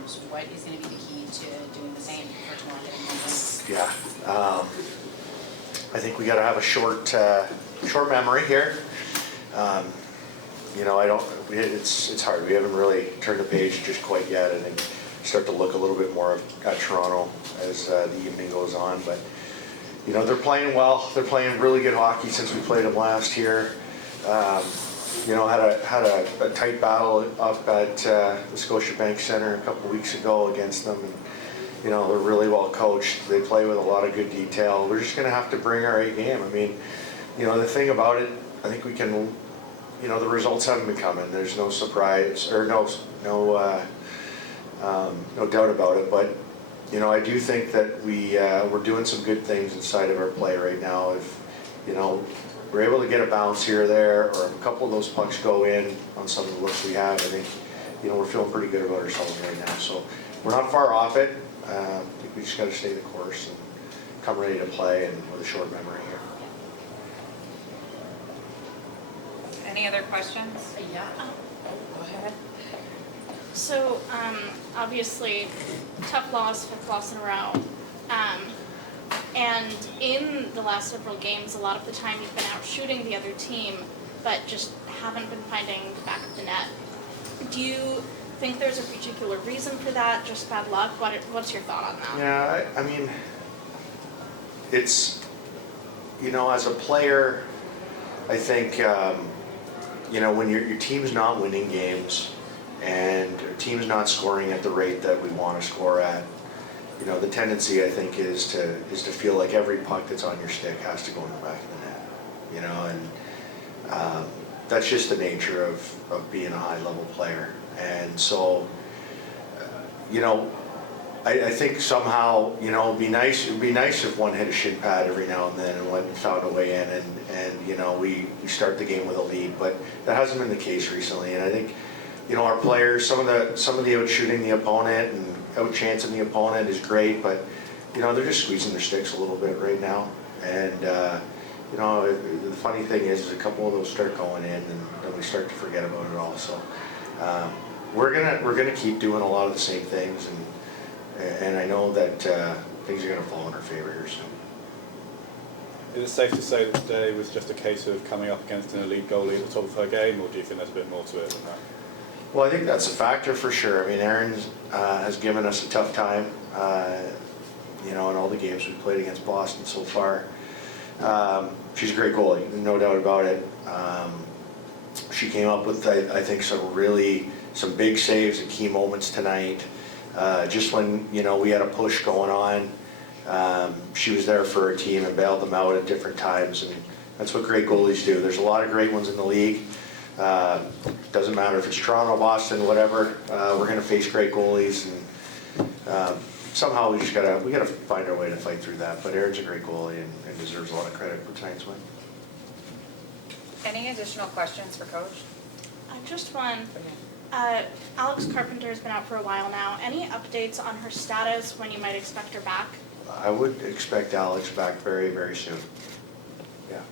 games. What is going to be the key to doing the same for tomorrow getting home? Yeah, I think we got to have a short memory here. You know, it's hard. We haven't really turned the page just quite yet, and start to look a little bit more at Toronto as the evening goes on. But you know, they're playing well. They're playing really good hockey since we played them last year. You know, had a tight battle up at the Scotiabank Center a couple weeks ago against them. And, you know, they're really well coached. They play with a lot of good detail. We're just going to have to bring our A game. I mean, you know, the thing about it, I think we can, you know, the results haven't been coming. There's no surprise, or no doubt about it. But, you know, I do think that we're doing some good things inside of our play right now. If, you know, we're able to get a bounce here or there, or a couple of those pucks go in on some of the looks we have, I think, you know, we're feeling pretty good about ourselves right now. So we're not far off it. I think we just got to stay the course and come ready to play, and with a short memory here. Any other questions? Yeah. Go ahead. So, obviously, tough loss, 5th loss in a row. And in the last several games, a lot of the time you've been out shooting the other team, but just haven't been finding the back of the net. Do you think there's a particular reason for that, just bad luck? What's your thought on that? Yeah, I mean, it's, you know, as a player, I think, you know, when your team's not winning games and your team's not scoring at the rate that we want to score at, you know, the tendency, I think, is to feel like every puck that's on your stick has to go in the back of the net, you know, and that's just the nature of being a high-level player. And so, you know, I think somehow, you know, it'd be nice if one hit a shin pad every now and then and went and found a way in, and you know, we start the game with a lead, but that hasn't been the case recently. And I think, you know, our players, some of the out shooting the opponent and out chancing the opponent is great, but you know, they're just squeezing their sticks a little bit right now. And you know, the funny thing is a couple of those start going in, and then we start to forget about it all. So we're gonna keep doing a lot of the same things, and I know that things are gonna fall in our favor here soon. Is it safe to say that today was just a case of coming up against an elite goalie at the top of her game, or do you think there's a bit more to it than that? Well, I think that's a factor for sure. I mean, Erin has given us a tough time, you know, in all the games we've played against Boston so far. She's a great goalie, no doubt about it. She came up with, I think, some big saves at key moments tonight. Just when, you know, we had a push going on, she was there for her team and bailed them out at different times, and that's what great goalies do. There's a lot of great ones in the league. Doesn't matter if it's Toronto, Boston, whatever. We're going to face great goalies, and somehow we gotta find our way to fight through that. But Erin's a great goalie and deserves a lot of credit for tonight's win. Any additional questions for Coach? Just one. Alex Carpenter's been out for a while now. Any updates on her status, when you might expect her back? I would expect Alex back very, very soon. Yeah.